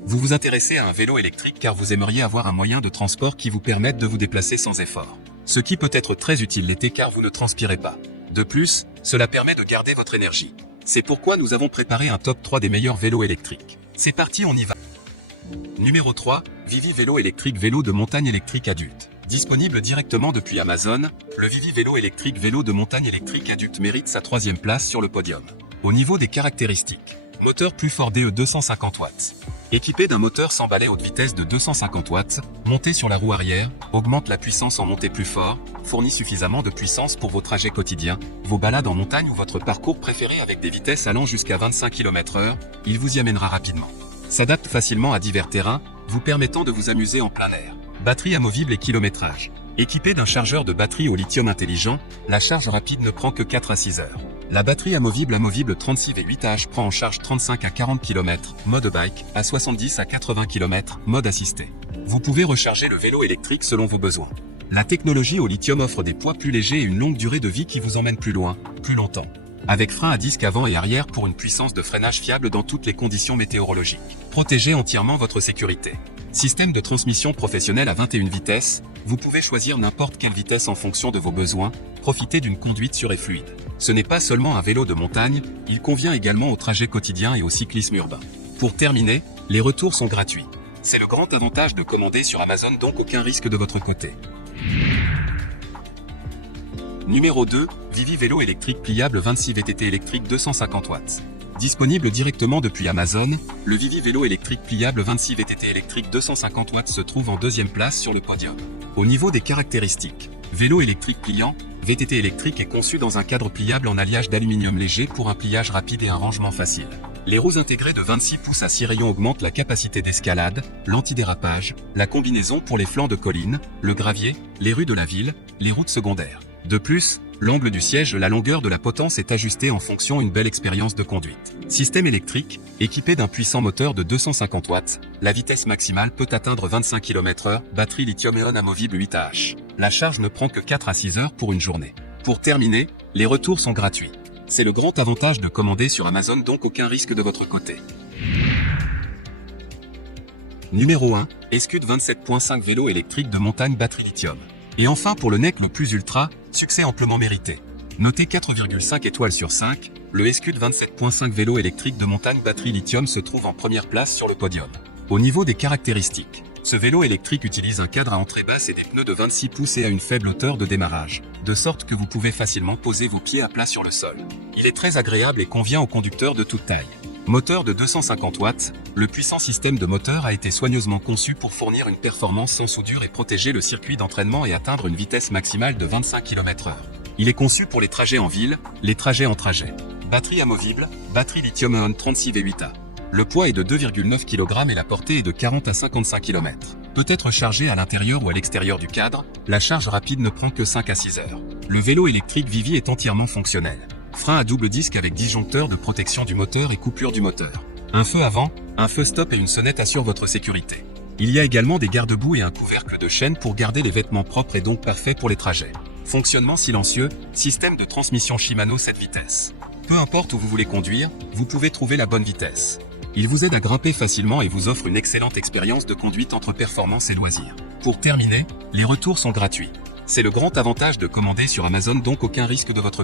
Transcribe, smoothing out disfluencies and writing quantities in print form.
Vous vous intéressez à un vélo électrique car vous aimeriez avoir un moyen de transport qui vous permette de vous déplacer sans effort. Ce qui peut être très utile l'été car vous ne transpirez pas. De plus, cela permet de garder votre énergie. C'est pourquoi nous avons préparé un top 3 des meilleurs vélos électriques. C'est parti, on y va. Numéro 3, Vivi Vélo électrique, vélo de montagne électrique adulte. Disponible directement depuis Amazon, le Vivi Vélo électrique, vélo de montagne électrique adulte mérite sa 3e place sur le podium. Au niveau des caractéristiques, moteur plus fort DE 250 watts. Équipé d'un moteur sans balai haute vitesse de 250 watts, monté sur la roue arrière, augmente la puissance en montée plus fort, fournit suffisamment de puissance pour vos trajets quotidiens, vos balades en montagne ou votre parcours préféré avec des vitesses allant jusqu'à 25 km/h, il vous y amènera rapidement. S'adapte facilement à divers terrains, vous permettant de vous amuser en plein air. Batterie amovible et kilométrage. Équipé d'un chargeur de batterie au lithium intelligent, la charge rapide ne prend que 4 à 6 heures. La batterie amovible 36V8Ah prend en charge 35 à 40 km, mode bike, à 70 à 80 km, mode assisté. Vous pouvez recharger le vélo électrique selon vos besoins. La technologie au lithium offre des poids plus légers et une longue durée de vie qui vous emmène plus loin, plus longtemps. Avec frein à disque avant et arrière pour une puissance de freinage fiable dans toutes les conditions météorologiques. Protégez entièrement votre sécurité. Système de transmission professionnel à 21 vitesses, vous pouvez choisir n'importe quelle vitesse en fonction de vos besoins, profitez d'une conduite sûre et fluide. Ce n'est pas seulement un vélo de montagne, il convient également au trajet quotidien et au cyclisme urbain. Pour terminer, les retours sont gratuits. C'est le grand avantage de commander sur Amazon, donc aucun risque de votre côté. Numéro 2, Vivi Vélo électrique pliable 26 VTT électrique 250 watts. Disponible directement depuis Amazon, le Vivi Vélo électrique pliable 26 VTT électrique 250 watts se trouve en 2e place sur le podium. Au niveau des caractéristiques, vélo électrique pliant, VTT électrique est conçu dans un cadre pliable en alliage d'aluminium léger pour un pliage rapide et un rangement facile. Les roues intégrées de 26 pouces à 6 rayons augmentent la capacité d'escalade, l'antidérapage, la combinaison pour les flancs de collines, le gravier, les rues de la ville, les routes secondaires. De plus, l'angle du siège, la longueur de la potence est ajustée en fonction d'une belle expérience de conduite. Système électrique, équipé d'un puissant moteur de 250 watts, la vitesse maximale peut atteindre 25 km/h, batterie lithium-ion amovible 8Ah. La charge ne prend que 4 à 6 heures pour une journée. Pour terminer, les retours sont gratuits. C'est le grand avantage de commander sur Amazon, donc aucun risque de votre côté. Numéro 1, Escud 27.5 vélo électrique de montagne batterie lithium. Et enfin pour le NEC le plus ultra, succès amplement mérité. Noté 4,5 étoiles sur 5, le Escud 27.5 vélo électrique de montagne batterie lithium se trouve en première place sur le podium. Au niveau des caractéristiques, ce vélo électrique utilise un cadre à entrée basse et des pneus de 26 pouces et à une faible hauteur de démarrage, de sorte que vous pouvez facilement poser vos pieds à plat sur le sol. Il est très agréable et convient aux conducteurs de toute taille. Moteur de 250 watts, le puissant système de moteur a été soigneusement conçu pour fournir une performance sans soudure et protéger le circuit d'entraînement et atteindre une vitesse maximale de 25 km/h. Il est conçu pour les trajets en ville, les trajets en trajet. Batterie amovible, batterie lithium-ion 36V8A. Le poids est de 2,9 kg et la portée est de 40 à 55 km. Peut être chargé à l'intérieur ou à l'extérieur du cadre, la charge rapide ne prend que 5 à 6 heures. Le vélo électrique Vivi est entièrement fonctionnel. Frein à double disque avec disjoncteur de protection du moteur et coupure du moteur. Un feu avant, un feu stop et une sonnette assurent votre sécurité. Il y a également des garde-boue et un couvercle de chaîne pour garder les vêtements propres et donc parfait pour les trajets. Fonctionnement silencieux, système de transmission Shimano 7 vitesses. Peu importe où vous voulez conduire, vous pouvez trouver la bonne vitesse. Il vous aide à grimper facilement et vous offre une excellente expérience de conduite entre performance et loisirs. Pour terminer, les retours sont gratuits. C'est le grand avantage de commander sur Amazon, donc aucun risque de votre